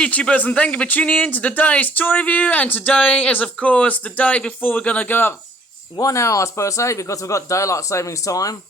YouTubers, and thank you for tuning in to today's toy review. And today is, of course, the day before we're going to go up 1 hour, I suppose, because we've got daylight savings time.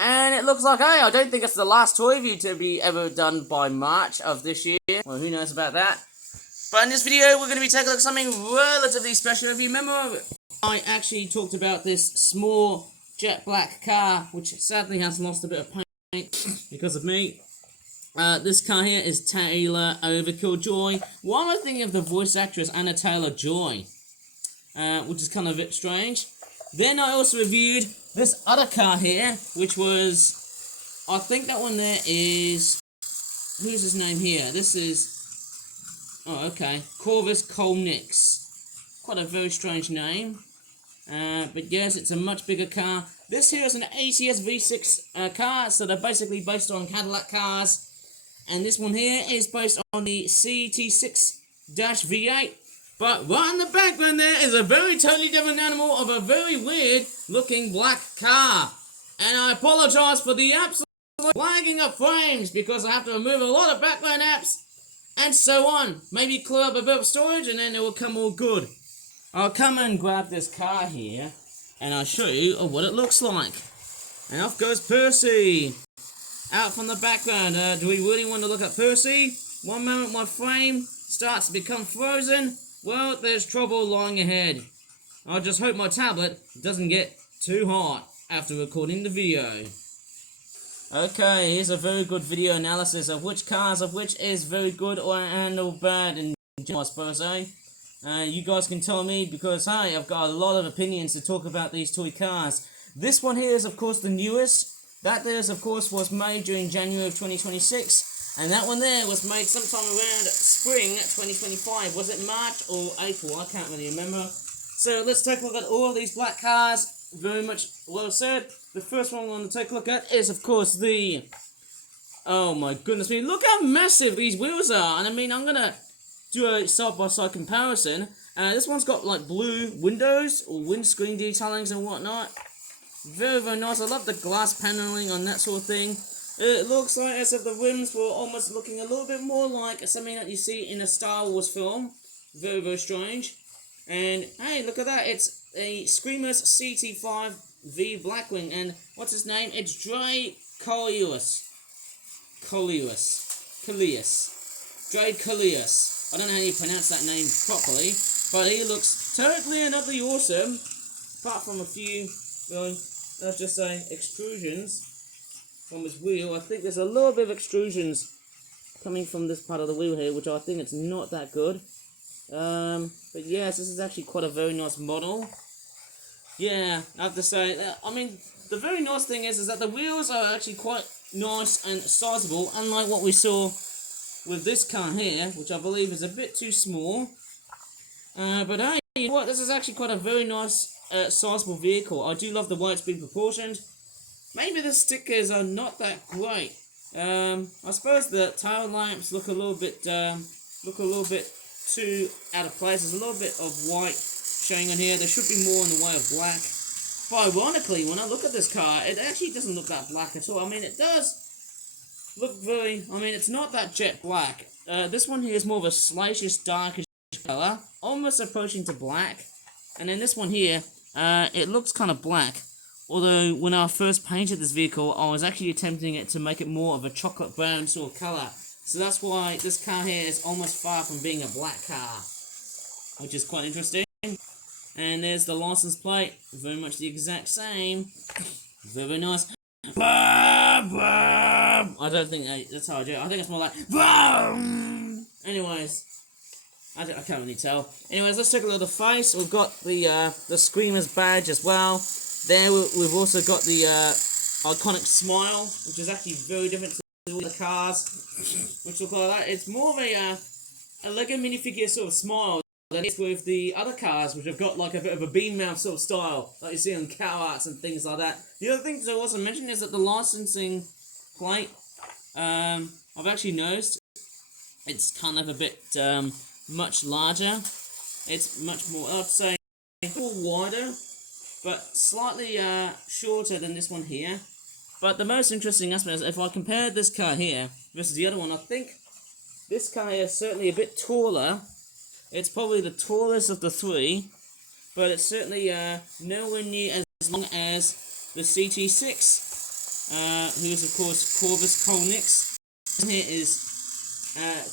And it looks like, hey, I don't think it's the last toy review to be ever done by March of this year. Well, who knows about that. But in this video, we're going to be taking a look at something relatively special. If you remember, I actually talked about this small jet black car, which sadly has lost a bit of paint because of me. This car here is Taylor Overkill Joy. Why am I thinking of the voice actress Anna Taylor-Joy? Which is kind of a bit strange. Then I also reviewed this other car here, which was, I think that one there is, who's his name here? This is, oh okay, Corvus Colnix. Quite a very strange name. But yes, it's a much bigger car. This here is an ATS V6 car, so they're basically based on Cadillac cars. And this one here is based on the CT6-V8. But right in the background there is a very totally different animal of a very weird looking black car. And I apologise for the absolute lagging of frames because I have to remove a lot of background apps and so on. Maybe clear up a bit of storage and then it will come all good. I'll come and grab this car here and I'll show you what it looks like. And off goes Percy. Out from the background, do we really want to look at Percy? One moment my frame starts to become frozen. Well, there's trouble lying ahead. I just hope my tablet doesn't get too hot after recording the video. Okay, here's a very good video analysis of which cars of which is very good or bad in general, I suppose, you guys can tell me because, hey, I've got a lot of opinions to talk about these toy cars. This one here is, of course, the newest. That there, of course, was made during January of 2026, and that one there was made sometime around spring 2025. Was it March or April? I can't really remember. So let's take a look at all of these black cars. Very much well said. The first one we're going to take a look at is, of course, the... Oh my goodness me, look how massive these wheels are. And I mean, I'm going to do a side-by-side comparison. This one's got like blue windows or windscreen detailing and whatnot. Very, very nice. I love the glass paneling on that sort of thing. It looks like as if the rims were almost looking a little bit more like something that you see in a Star Wars film. Very, very strange. And hey, look at that. It's a Screamers CT5V Blackwing. And what's his name? It's Dre Coleus. Dre Coleus. I don't know how you pronounce that name properly. But he looks totally and utterly awesome. Apart from a few... well, let's just say extrusions from his wheel. I think there's a little bit of extrusions coming from this part of the wheel here, which I think it's not that good. But yes, this is actually quite a very nice model. Yeah, I have to say, I mean, the very nice thing is that the wheels are actually quite nice and sizable, unlike what we saw with this car here, which I believe is a bit too small. But hey, you know what, this is actually quite a very nice sizable vehicle. I do love the way it's been proportioned. Maybe the stickers are not that great. I suppose the tail lamps look a little bit too out of place. There's a little bit of white showing on here. There should be more in the way of black. But ironically, when I look at this car, it actually doesn't look that black at all. I mean, it does look very... I mean, it's not that jet black. This one here is more of a slatish, darkish color, almost approaching to black. And then this one here, it looks kind of black. Although, when I first painted this vehicle, I was actually attempting it to make it more of a chocolate brown sort of colour. So that's why this car here is almost far from being a black car. Which is quite interesting. And there's the license plate. Very much the exact same. Very nice. I don't think that's how I do it. I think it's more like... Anyways. I can't really tell. Anyways, let's take a look at the face. We've got the Screamers badge as well. There we've also got the iconic smile, which is actually very different to all the cars, which look like that. It's more of a Lego minifigure sort of smile than it's with the other cars, which have got like a bit of a beam mouth sort of style, like you see on cow arts and things like that. The other thing to also mention is that the licensing plate, I've actually noticed it's kind of a bit much larger. It's much more, I'd say, more wider, but slightly shorter than this one here. But the most interesting aspect is if I compare this car here versus the other one, I think this car is certainly a bit taller. It's probably the tallest of the three, but it's certainly nowhere near as long as the CT6, who is of course Corvus Colnix. Here is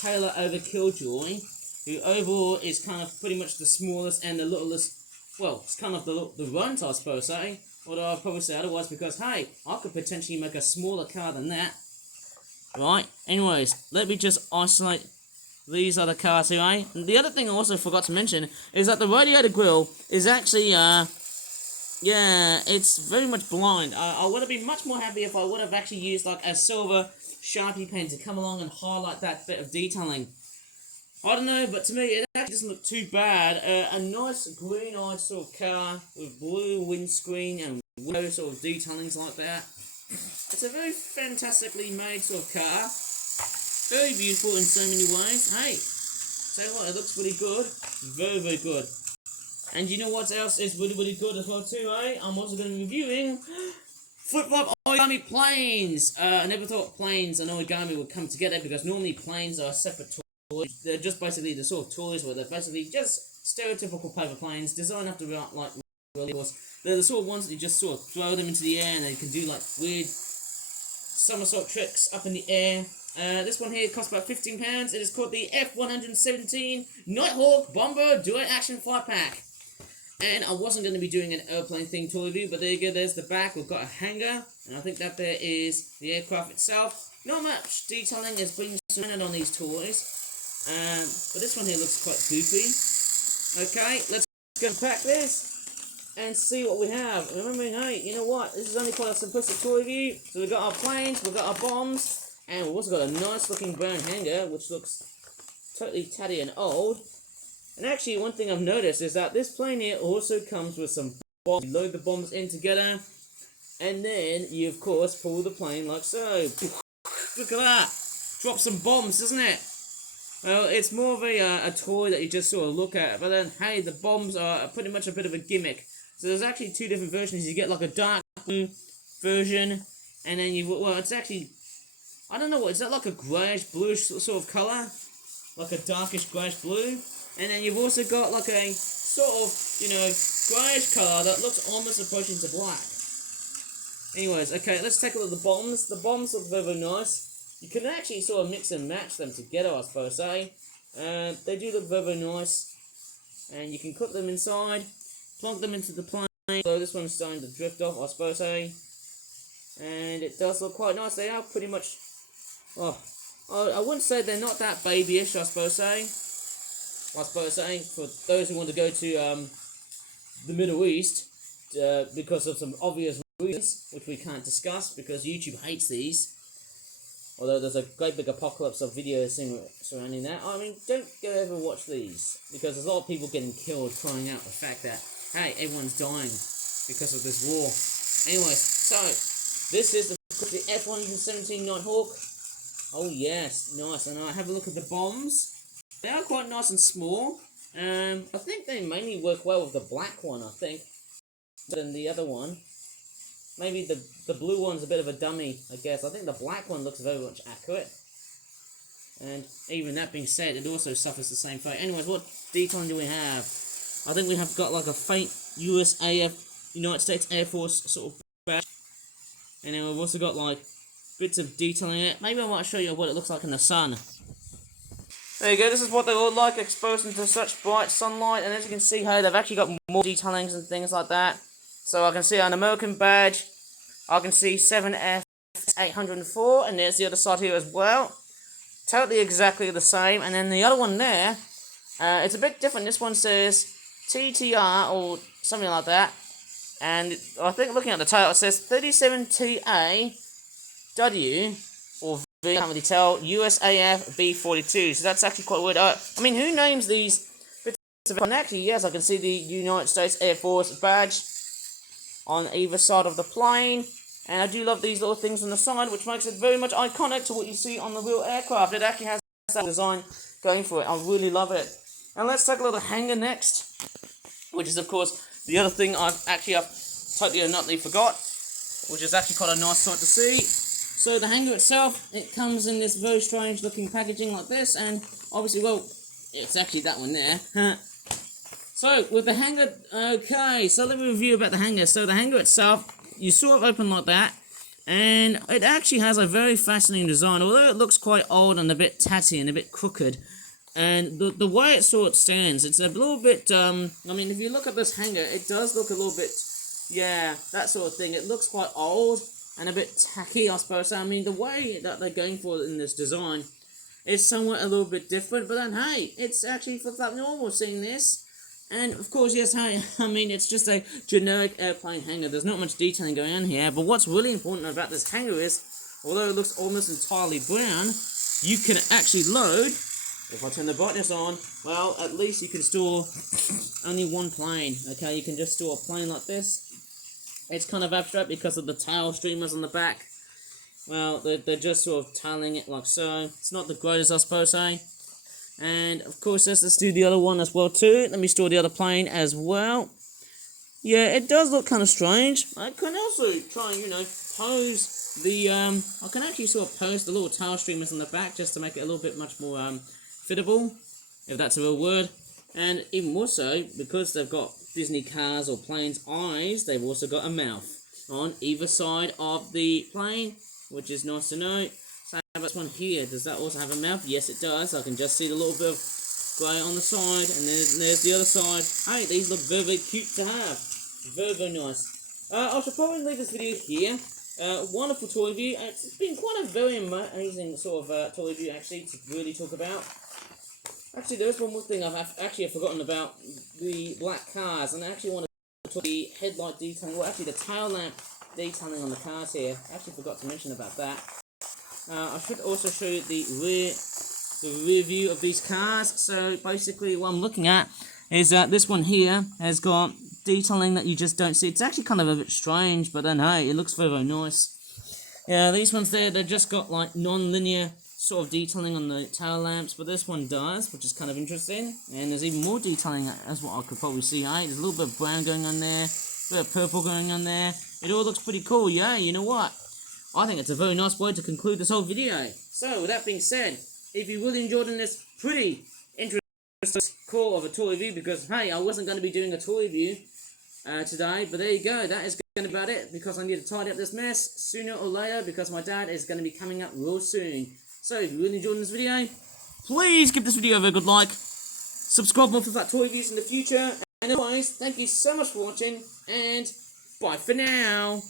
Taylor over Killjoy, who overall is kind of pretty much the smallest and the littlest. Well, it's kind of the runt, I suppose, eh? Although I'd probably say otherwise because, hey, I could potentially make a smaller car than that. Right, anyways, let me just isolate these other cars here, eh? And the other thing I also forgot to mention is that the radiator grille is actually, yeah, it's very much blind. I would have been much more happy if I would have actually used like a silver Sharpie pen to come along and highlight that bit of detailing. I don't know, but to me it actually doesn't look too bad. A nice green-eyed sort of car with blue windscreen and window sort of detailings like that. It's a very fantastically made sort of car. Very beautiful in so many ways. Hey, tell you what, it looks really good. Very, very good. And you know what else is really, really good as well too, eh? I'm also going to be reviewing flip-flop origami planes. I never thought planes and origami would come together because normally planes are separate toys. They're just basically the sort of toys where they're basically just stereotypical paper planes designed after like they're the sort of ones that you just sort of throw them into the air and they can do like weird somersault tricks up in the air. This one here costs about £15. It is called the F-117 Nighthawk Bomber Duet Action Flight Pack. And I wasn't going to be doing an airplane thing tour review, but there you go, there's the back. We've got a hangar, and I think that there is the aircraft itself. Not much detailing is being surrounded on these toys, but this one here looks quite goofy. Okay, let's go and pack this and see what we have. Remembering, hey, you know what? This is only quite a simplistic tour review. So we've got our planes, we've got our bombs, and we've also got a nice looking brown hangar, which looks totally tatty and old. And actually, one thing I've noticed is that this plane here also comes with some bombs. You load the bombs in together, and then you, of course, pull the plane like so. Look at that! Drop some bombs, doesn't it? Well, it's more of a toy that you just sort of look at, but then, hey, the bombs are pretty much a bit of a gimmick. So there's actually two different versions. You get like a dark blue version, and then well, it's actually, I don't know, what is that, like a greyish bluish sort of colour? Like a darkish greyish blue? And then you've also got like a sort of, you know, greyish colour that looks almost approaching to black. Anyways, okay, let's take a look at the bombs. The bombs look very, very nice. You can actually sort of mix and match them together, I suppose, eh? They do look very, very nice. And you can put them inside, plug them into the plane. So this one's starting to drift off, I suppose, eh? And it does look quite nice. They are pretty much, oh, I wouldn't say they're not that babyish, I suppose, eh? For those who want to go to the Middle East, because of some obvious reasons, which we can't discuss because YouTube hates these. Although there's a great big apocalypse of videos surrounding that. I mean, don't go ever watch these, because there's a lot of people getting killed crying out the fact that, hey, everyone's dying because of this war. Anyways, so, this is the F-117 Nighthawk. Oh yes, nice. And I have a look at the bombs. They are quite nice and small. I think they mainly work well with the black one, I think, than the other one. Maybe the blue one's a bit of a dummy, I guess. I think the black one looks very much accurate. And even that being said, it also suffers the same fate. Anyways, what detailing do we have? I think we have got like a faint USAF, United States Air Force sort of badge. And then we've also got like bits of detailing in it. Maybe I might show you what it looks like in the sun. There you go, this is what they look like exposed into such bright sunlight. And as you can see here, they've actually got more detailings and things like that. So I can see an American badge, I can see 7F804, and there's the other side here as well. Totally exactly the same, and then the other one there, it's a bit different. This one says TTR, or something like that, and I think looking at the title, it says 37TAW, or V, I can't really tell, USAF B42, so that's actually quite weird. I mean, who names these bits of, and actually, yes, I can see the United States Air Force badge on either side of the plane, and I do love these little things on the side, which makes it very much iconic to what you see on the real aircraft. It actually has that design going for it. I really love it. And let's take a look at the hangar next, which is of course the other thing I've totally and utterly forgot, which is actually quite a nice sight to see. So the hanger itself, it comes in this very strange looking packaging like this, and obviously, well, it's actually that one there. So with the hanger, okay, so let me review about the hanger. So the hanger itself, you sort of open like that, and it actually has a very fascinating design, although it looks quite old and a bit tatty and a bit crooked. And the way it sort of stands, it's a little bit, I mean, if you look at this hanger, it does look a little bit, yeah, that sort of thing. It looks quite old and a bit tacky, I suppose. I mean, the way that they're going for in this design is somewhat a little bit different, but then, hey, it's actually for that normal seeing this. And, of course, yes, hey, I mean, it's just a generic airplane hanger. There's not much detailing going on here, but what's really important about this hanger is, although it looks almost entirely brown, you can actually load. If I turn the brightness on, well, at least you can store only one plane, okay? You can just store a plane like this. It's kind of abstract because of the tail streamers on the back. Well, they're just sort of tailing it like so. It's not the greatest, I suppose, eh? And, of course, let's do the other one as well, too. Let me store the other plane as well. Yeah, it does look kind of strange. I can also try and, pose the, I can actually sort of pose the little tail streamers on the back just to make it a little bit much more, fittable, if that's a real word. And even more so, because they've got Disney cars or planes' eyes, they've also got a mouth on either side of the plane, which is nice to know. So how about this one here? Does that also have a mouth? Yes, it does. I can just see the little bit of grey on the side, and then there's the other side. Hey, these look very, very cute to have. Very, very nice. I should probably leave this video here. Wonderful toy review. It's been quite a very amazing sort of toy review, actually, to really talk about. Actually, there's one more thing I've actually forgotten about the black cars, and I actually want to talk the headlight detailing, well, actually the tail lamp detailing on the cars here. I actually forgot to mention about that. I should also show you the rear view of these cars. So basically, what I'm looking at is that this one here has got detailing that you just don't see. It's actually kind of a bit strange, but then hey, it looks very, very nice. Yeah, these ones there, they've just got like non-linear sort of detailing on the tail lamps, but this one does, which is kind of interesting. And there's even more detailing, as what I could probably see. Hey, there's a little bit of brown going on there, a bit of purple going on there. It all looks pretty cool. Yeah, you know what? I think it's a very nice way to conclude this whole video. So, with that being said, if you really enjoyed this pretty interesting call of a toy review, because hey, I wasn't going to be doing a toy review today, but there you go. That is going to be about it, because I need to tidy up this mess sooner or later, because my dad is going to be coming up real soon. So, if you really enjoyed this video, please give this video a very good like, subscribe more for that toy reviews in the future, and otherwise, thank you so much for watching, and bye for now.